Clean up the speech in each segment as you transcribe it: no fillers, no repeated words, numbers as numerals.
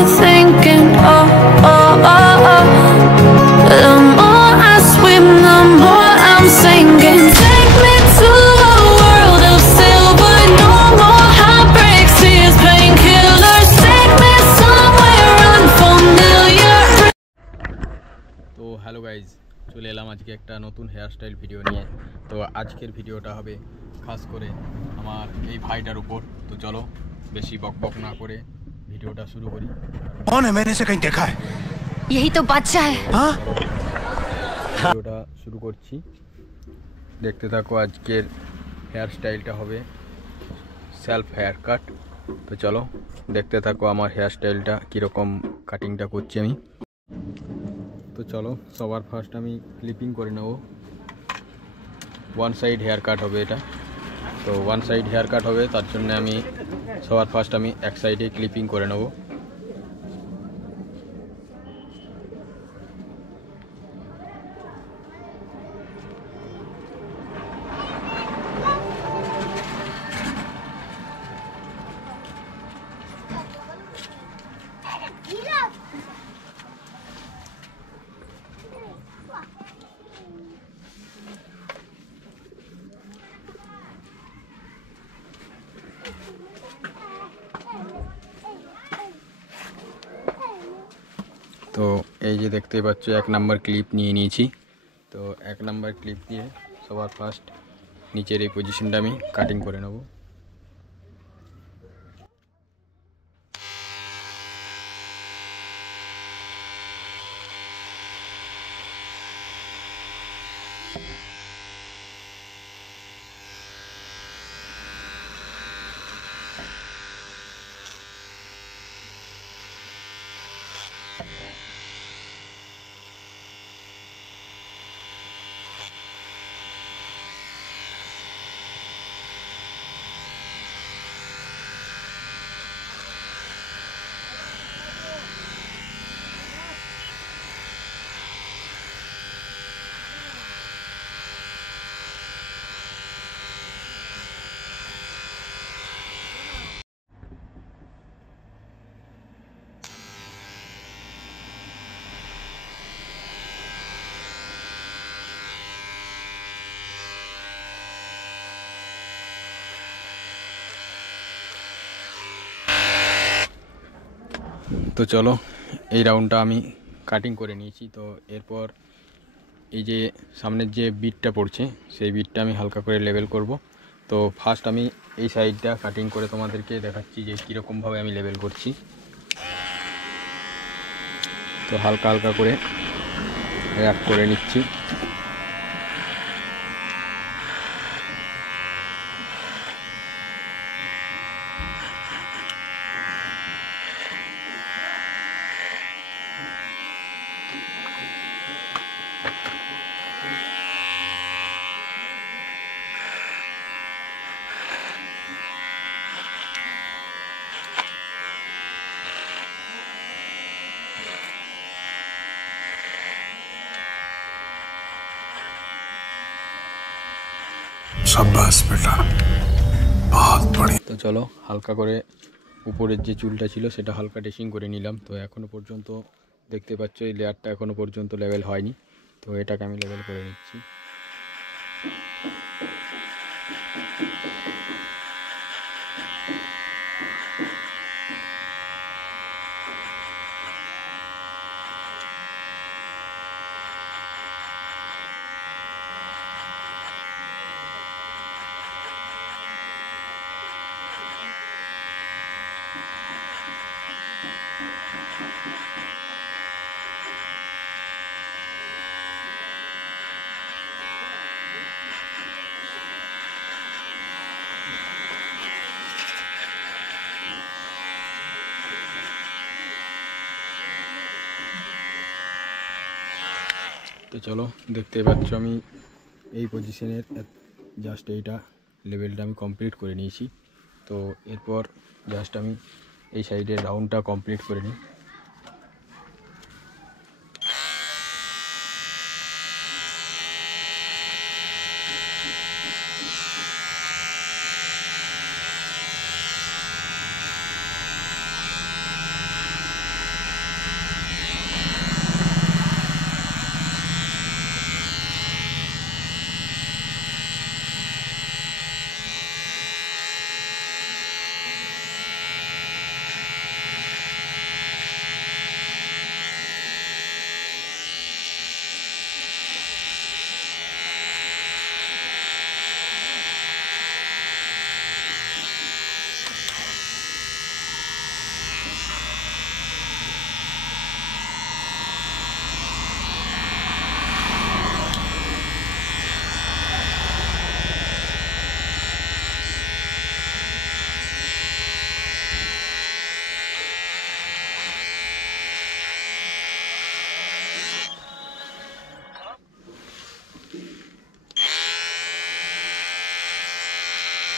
you're thinking. Oh, oh, oh, oh. The more I swim, the more I'm sinking. Take me to a world of silver. No more heartbreaks, tears, painkillers. Take me somewhere unfamiliar. তো hello guys, চলে এলাম আজকে একটা নতুন hairstyle video নিয়ে। তো আজকের ভিডিওটা হবে খাস করে আমার এই ভাইটার উপর। তো চলো বেশি বকবক না করে ভিডিওটা শুরু করি। कौन है? मैंने इसे कहीं देखा है। यही तो बादशाह है। हाँ? ভিডিওটা শুরু করছি, দেখতে থাকো। আজকের হেয়ারস্টাইলটা হবে সেলফ হেয়ার কাট। তো চলো দেখতে থাকো আমার হেয়ারস্টাইলটা কীরকম কাটিংটা করছি আমি। তো চলো সবার ফার্স্ট আমি ক্লিপিং করে নেব। ওয়ান সাইড হেয়ার কাট হবে এটা। তো ওয়ান সাইড হেয়ার কাট হবে, তার জন্য আমি সবার ফার্স্ট আমি এক সাইডে ক্লিপিং করে নেব। তো এই যে দেখতেই পাচ্ছ এক নাম্বার ক্লিপ নিয়ে নিয়েছি। তো এক নাম্বার ক্লিপ দিয়ে সবার ফার্স্ট নিচের এই পজিশনটা আমি কাটিং করে নেব। তো চলো এই রাউন্ডটা আমি কাটিং করে নিয়েছি। তো এরপর এই যে সামনের যে বিটটা পড়ছে সেই বিটটা আমি হালকা করে লেবেল করব। তো ফার্স্ট আমি এই সাইডটা কাটিং করে তোমাদেরকে দেখাচ্ছি যে কীরকমভাবে আমি লেবেল করছি। তো হালকা হালকা করে র্যাপ করে নিচ্ছি। शाबाश बेटा, बहुत बढ़िया। তো চলো হালকা করে উপরের যে চুলটা ছিল সেটা হালকা ড্রেসিং করে নিলাম। তো এখনও পর্যন্ত দেখতে পাচ্ছ এই লেয়ারটা এখনও পর্যন্ত লেভেল হয়নি। তো এটাকে আমি লেভেল করে নিচ্ছি। তো চলো দেখতে পাচ্ছ আমি এই পজিশনের জাস্ট এইটা লেভেলটা আমি কমপ্লিট করে নিয়েছি। তো এরপর জাস্ট আমি এই সাইডের রাউন্ডটা কমপ্লিট করে নিই।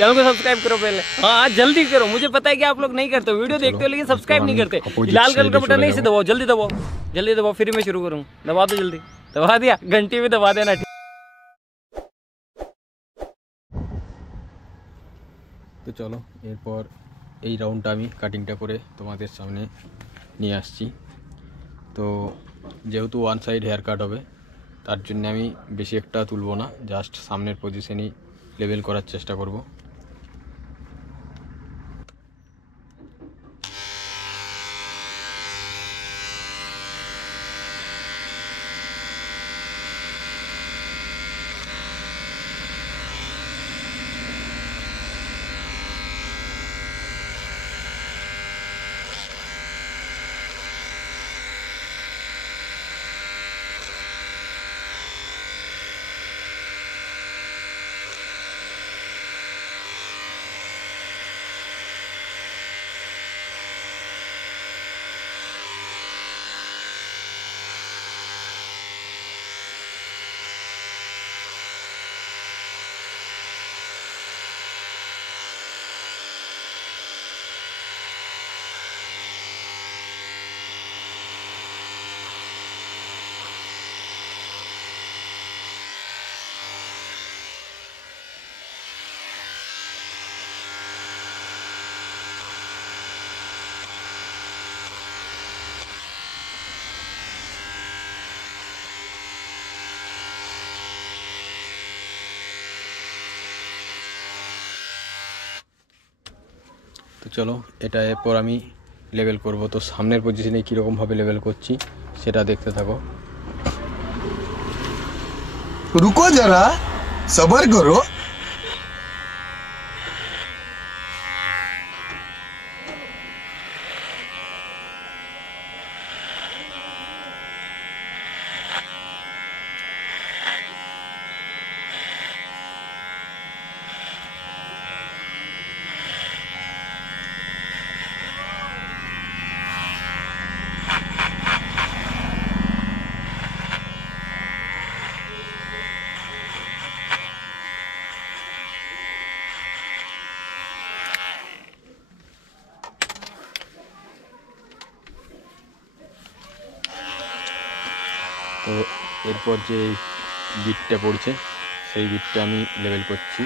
चैनल को सब्सक्राइब करो पहले। हाँ जल्दी करो, मुझे पता है कि आप लोग नहीं करते, वीडियो देखते हो लेकिन सब्सक्राइब नहीं करते। लाल कलर का बटन नहीं से दबाओ, जल्दी दबाओ, जल्दी दबाओ, फिर मैं शुरू करूँ। दबा दो जल्दी, दबा दिया, घंटी भी दबा देना। তো চলো এরপর এই রাউন্ডটা আমি কাটিংটা করে তোমাদের সামনে নিয়ে আসছি। তো যেহেতু ওয়ান সাইড হেয়ার কাট হবে তার জন্য আমি বেশি একটা তুলবো না, জাস্ট সামনের পজিশনই লেভেল করার চেষ্টা করব। তো চলো এটা এরপর আমি লেভেল করব। তো সামনের পজিশনে কীরকমভাবে লেভেল করছি সেটা দেখতে থাকো। रुको जरा सबर करो। তো এরপর যে বিটটা পড়ছে সেই বিটটা আমি লেভেল করছি।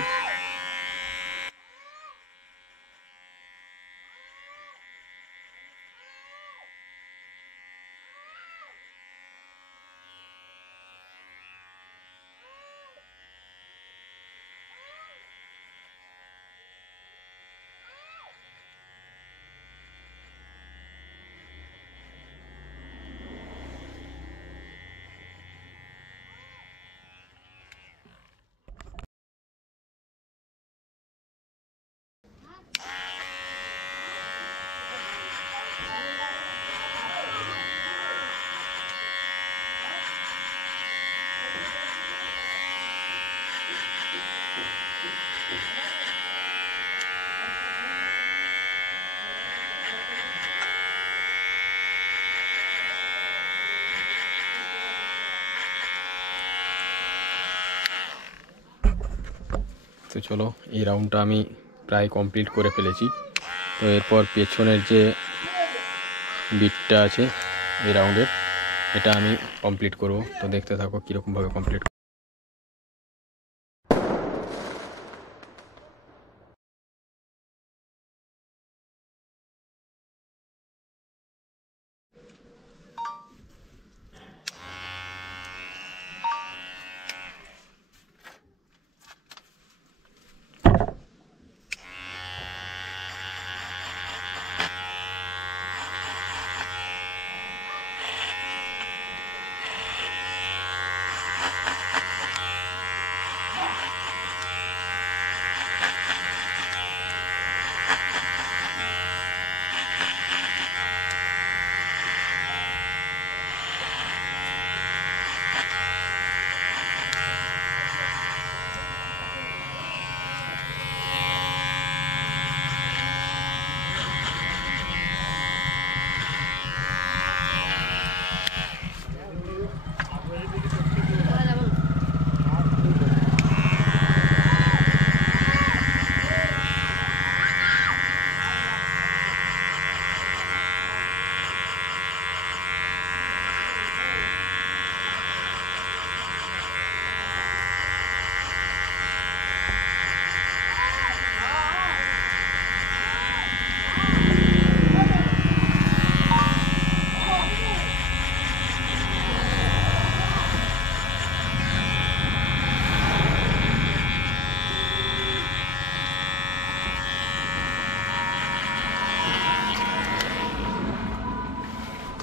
তো চলো এই রাউন্ডটা আমি প্রায় কমপ্লিট করে ফেলেছি। তো এরপর পেছনের যে বিটটা আছে এই রাউন্ডের এটা আমি কমপ্লিট করব। তো দেখতে থাকো কীরকমভাবে কমপ্লিট।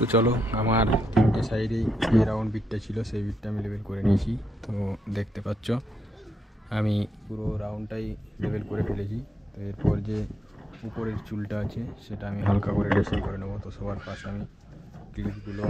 তো চলো, আমার 3টে সাইডেই যে রাউন্ড বিটটা ছিল সেই বিটটা আমি লেবেল করে নিয়েছি। তো দেখতে পাচ্ছ আমি পুরো রাউন্ডটাই লেবেল করে ফেলেছি। তো এরপর যে উপরের চুলটা আছে সেটা আমি হালকা করে ড্রেসিং করে নেবো। তো সবার পাশে আমি ক্লিপগুলো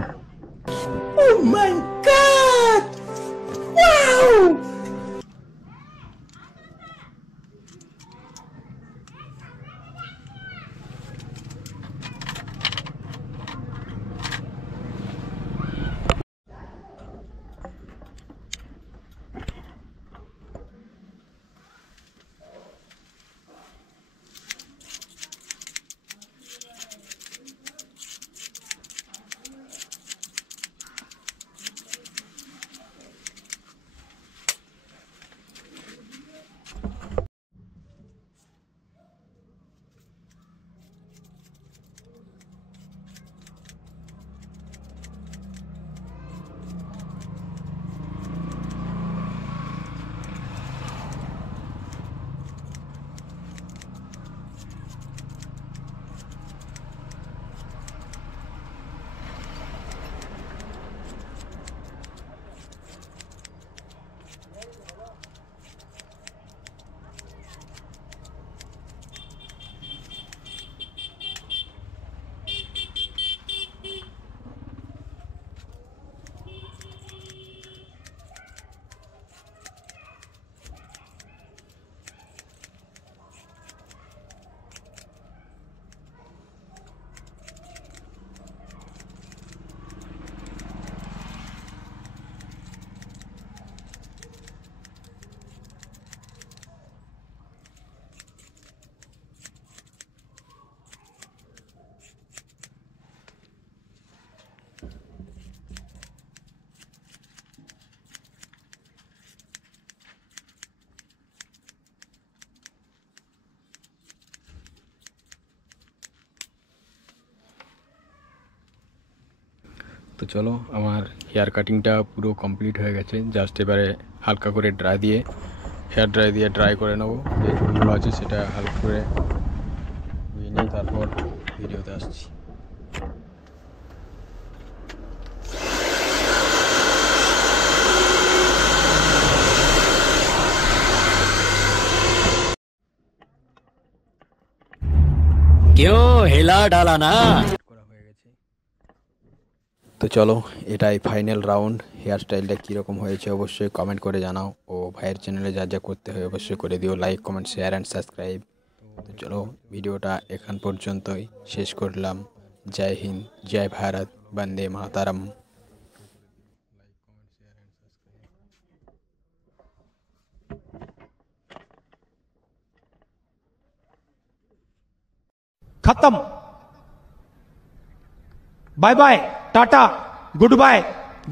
তো চলো, আমার হেয়ার কাটিংটা পুরো কমপ্লিট হয়ে গেছে। জাস্ট এবারে হালকা করে হেয়ার ড্রাই দিয়ে ড্রাই করে নেবো। যে চুলগুলো আছে সেটা হালকা করে ধুয়ে নিয়ে তারপর ভিডিওতে আসছি। क्यों हिला डाला ना। করা হয়ে গেছে। তো চলো, এটাই ফাইনাল রাউন্ড। হেয়ার স্টাইলটা কীরকম হয়েছে অবশ্যই কমেন্ট করে জানাও। ও ভাইয়ের চ্যানেলে যা যা করতে হয় অবশ্যই করে দিও, like, comment, share and subscribe. তো চলো, ভিডিওটা এখান পর্যন্তই শেষ করলাম। জয় হিন্দ, জয় ভারত, বন্দে মাতারম। खत्म। Bye bye, tata, goodbye,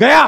गया।